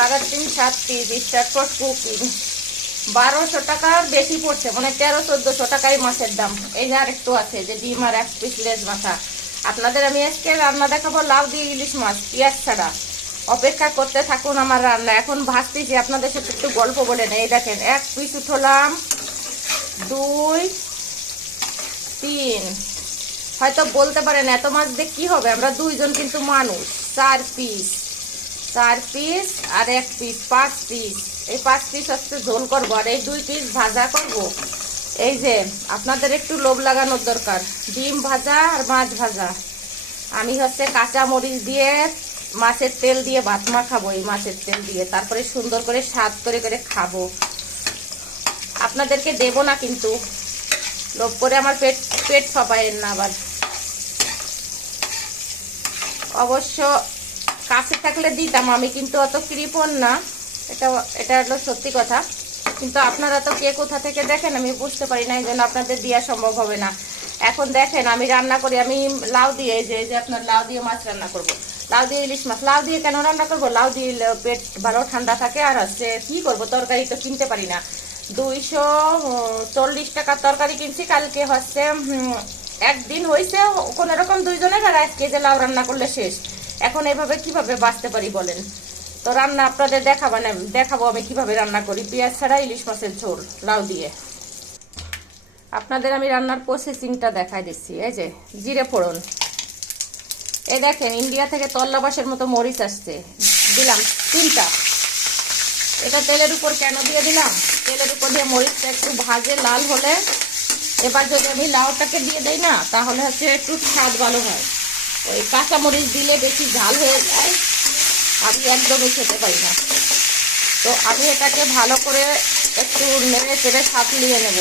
3.5 7 piece start cooking 1200 টাকা বেশি পড়ছে, মানে 1300-1400 টাকাই মাছের দাম। এই যে আরেকটু আছে যে ডিম আর 1 পিস লেজ মাথা। আপনাদের আমি আজকে রান্না দেখাবো লাউ দিয়ে ইলিশ মাছ পেঁয়াজ ছাড়া। অপেক্ষা করতে থাকুন আমার রান্না। এখন ভাজতেছি, আপনাদের সাথে একটু গল্প বলে নেই। দেখেন 1 পিস উঠলাম, 2 3, হয়তো বলতে পারেন এত মাছ দিয়ে কি হবে, আমরা 2 জন কিন্তু মানুষ। 4 পিস আর 1 পিস 5 পিস। এই 5 পিস হচ্ছে ঝোল করবো আর এই 2 পিস ভাজা করব। এই যে আপনাদের একটু লোভ লাগানোর দরকার, ডিম ভাজা আর মাছ ভাজা। আমি হচ্ছে কাঁচা মরিচ দিয়ে মাছের তেল দিয়ে ভাত মাখাবো, এই মাছের তেল দিয়ে, তারপরে সুন্দর করে স্বাদ করে করে খাবো। আপনাদেরকে দেব না কিন্তু, লোভ করে আমার পেট ফাঁপায়েন না আবার। অবশ্য কাছে থাকলে দিতাম আমি, কিন্তু অত কৃপণ না, এটা হলো সত্যি কথা। কিন্তু আপনারা তো কে কোথা থেকে দেখেন আমি বুঝতে পারি না, এই জন্য আপনাদের দেওয়া সম্ভব হবে না। এখন দেখেন আমি রান্না করি, আমি লাউ দিয়ে, যে আপনার লাউ দিয়ে মাছ রান্না করব, লাউ দিয়ে ইলিশ মাছ। লাউ দিয়ে কেন রান্না করব, লাউ দিয়ে পেট ভালো ঠান্ডা থাকে। আর হচ্ছে কি করব, তরকারি তো কিনতে পারি না। 240 টাকার তরকারি কিনছি কালকে, হচ্ছে একদিন হয়েছে কোনো রকম 2 জনের, আর আজকে যে লাউ রান্না করলে শেষ। এখন এভাবে কিভাবে বাঁচতে পারি বলেন? তো রান্না আপনাদের দেখাবো আমি কিভাবে রান্না করি পেঁয়াজ ছাড়া ইলিশ মাছের ঝোল লাউ দিয়ে। আপনাদের আমি রান্নার প্রসেসিংটা দেখাই দিচ্ছি। এই যে জিরে ফোড়ন, এই দেখেন ইন্ডিয়া থেকে তল্লাবাসের মতো মরিচ আসছে, দিলাম 3টা। এটা তেলের উপর কেন দিয়ে দিলাম, তেলের উপর দিয়ে মরিচটা একটু ভাজে লাল হলে, এবার যদি আমি লাউটাকে দিয়ে দেই না, তাহলে হচ্ছে একটু স্বাদ ভালো হয়। ওই কাঁচা মরিচ দিলে বেশি ঝাল হয়ে যায়, আমি একদমই খেতে পারি না। তো আমি এটাকে ভালো করে একটু নেড়ে চেড়ে সাঁতলিয়ে নেব,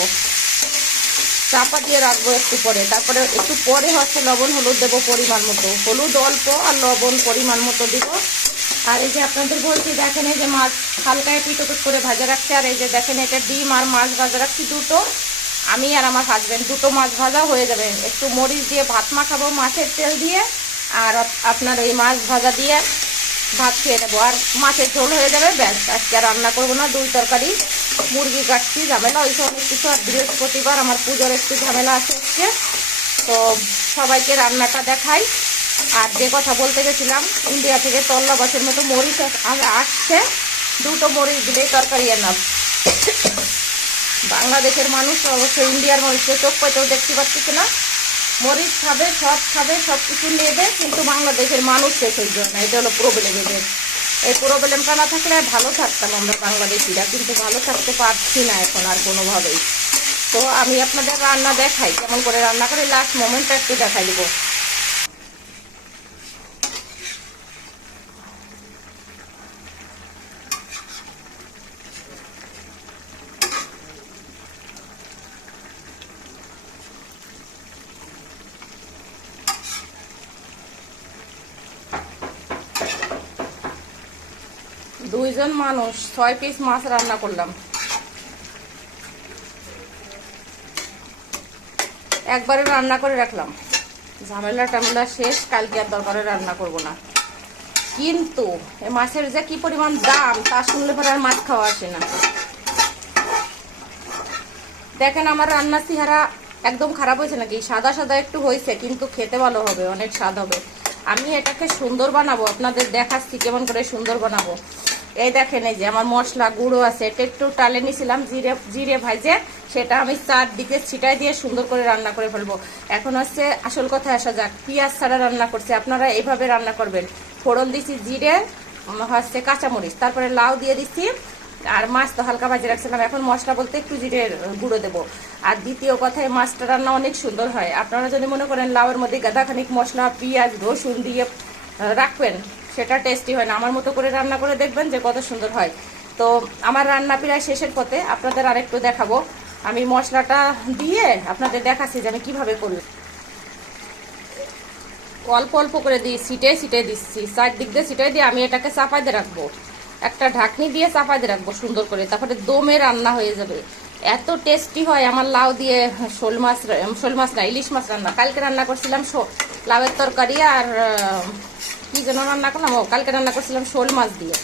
চাপা দিয়ে রাখবো একটু পরে। তারপরে একটু পরে হচ্ছে লবণ হলুদ দেবো পরিমাণ মতো, হলুদ অল্প আর লবণ পরিমাণ মতো দিব। আর এই যে আপনাদের বলছি, দেখেন এই যে মাছ হালকা পিটোপিট করে ভাজা রাখছি। আর এই যে দেখেন এটা ডিম আর মাছ ভাজা রাখছি 2টো। আমি আর আমার হাজবেন্ড 2টো মাছ ভাজা হয়ে যাবে। একটু মরিচ দিয়ে ভাত মাখাবো মাছের তেল দিয়ে, আর আপনার এই মাছ ভাজা দিয়ে ভাত খেয়ে নেবো, আর মাছের ঝোল হয়ে যাবে। ব্যাস, আজকে আর রান্না করবো না। 2 তরকারি, মুরগি কাটছি, ঝামেলা ওই সব অনেক কিছু। আর বৃহস্পতিবার আমার পুজোর একটু ঝামেলা আছে। তো সবাইকে রান্নাটা দেখাই। আর যে কথা বলতে গেছিলাম, ইন্ডিয়া থেকে তল্লাবাসের মতো মরিচ আসছে, 2টো মরিচ দিলেই তরকারি এনাফ। বাংলাদেশের মানুষ অবশ্যই ইন্ডিয়ার মানুষকে চোখ পাইতেও দেখতে পাচ্ছি না। মরিচ খাবে, সব খাবে, সব কিছু নেবে, কিন্তু বাংলাদেশের মানুষ শেষ হয়ে যায় না। এটা হলো প্রবলেম এদের। এই প্রবলেমটা না থাকলে ভালো থাকতাম আমরা বাংলাদেশিরা, কিন্তু ভালো থাকতে পারছি না এখন আর কোনোভাবেই। তো আমি আপনাদের রান্না দেখাই, কেমন করে রান্না করে, লাস্ট মোমেন্টটা একটু দেখাই দেবো। দুইজন মানুষ 6 পিস মাছ রান্না করলাম, একবারে রান্না করে রাখলাম। ঝামেলা টামেলা শেষ, কালকে আর দরকারে রান্না করব না। কিন্তু এই মাছের যে কি পরিমাণ দাম তা শুনলে পরে আর মাছ খাওয়া আসে না। দেখেন আমার রান্নার চেহারা একদম খারাপ হয়েছে নাকি, সাদা সাদা একটু হয়েছে, কিন্তু খেতে ভালো হবে, অনেক স্বাদ হবে। আমি এটাকে সুন্দর বানাবো, আপনাদের দেখাচ্ছি কেমন করে সুন্দর বানাবো। এই দেখেন এই যে আমার মশলা গুঁড়ো আছে, এটা একটু টালে নিয়েছিলাম জিরে ভাজে, সেটা আমি চারদিকে ছিটাই দিয়ে সুন্দর করে রান্না করে ফেলবো। এখন হচ্ছে আসল কথা আসা যাক, পেঁয়াজ ছাড়া রান্না করছি, আপনারা এইভাবে রান্না করবেন। ফোড়ন দিছি জিরে, হচ্ছে কাঁচামরিচ, তারপরে লাউ দিয়ে দিচ্ছি, আর মাছ তো হালকা ভাজে রাখছিলাম। এখন মশলা বলতে একটু জিরের গুঁড়ো দেবো। আর দ্বিতীয় কথায়, মাছটা রান্না অনেক সুন্দর হয়। আপনারা যদি মনে করেন লাউয়ের মধ্যে গাদাখানিক মশলা পেঁয়াজ রসুন দিয়ে রাখবেন, সেটা টেস্টি হয় না। আমার মতো করে রান্না করে দেখবেন যে কত সুন্দর হয়। তো আমার রান্না প্রায় শেষের পথে, আপনাদের আরেকটু দেখাবো। আমি মশলাটা দিয়ে আপনাদের দেখাচ্ছি যে আমি কীভাবে করি। অল্প অল্প করে দিই, ছিটে দিচ্ছি, চারদিক দিয়ে ছিটাই দিয়ে আমি এটাকে চাপাই দিয়ে রাখবো, একটা ঢাকনি দিয়ে চাপাই দিয়ে রাখবো সুন্দর করে। তারপরে দমে রান্না হয়ে যাবে। এত টেস্টি হয় আমার লাউ দিয়ে শোল মাছ না ইলিশ মাছ রান্না। কালকে রান্না করছিলাম লাউয়ের তরকারি, আর কি যেন রান্না করলাম, কালকে রান্না করছিলাম শোল মাছ দিয়ে।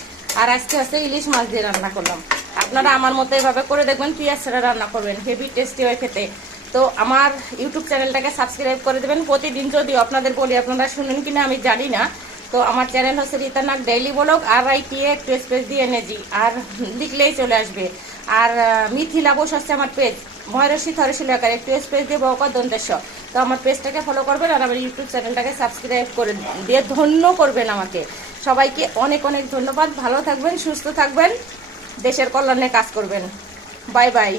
আর আজকে হচ্ছে ইলিশ মাছ দিয়ে রান্না করলাম। আপনারা আমার মতো এভাবে করে দেখবেন, পেঁয়াজ ছাড়া রান্না করবেন, হেভি টেস্টি হয় খেতে। তো আমার ইউটিউব চ্যানেলটাকে সাবস্ক্রাইব করে দেবেন। প্রতিদিন যদিও আপনাদের বলি, আপনারা শুনেন কিনা আমি জানি না। তো আমার চ্যানেল হচ্ছে রীতা নাগ ডেইলি ব্লগ, RITA একটু স্পেস দিয়ে এনেছি, আর লিখলেই চলে আসবে। আর মিথিলা বোস হচ্ছে আমার পেজ, ময়ূরশী থরশী লেখার একটু স্পেস দিয়ে বকা দন্তেশ। তো আমার পেজটাকে ফলো করবেন আর আমার ইউটিউব চ্যানেলটাকে সাবস্ক্রাইব করে দিয়ে ধন্য করবেন আমাকে। সবাইকে অনেক অনেক ধন্যবাদ। ভালো থাকবেন, সুস্থ থাকবেন, দেশের কল্যাণে কাজ করবেন। Bye bye.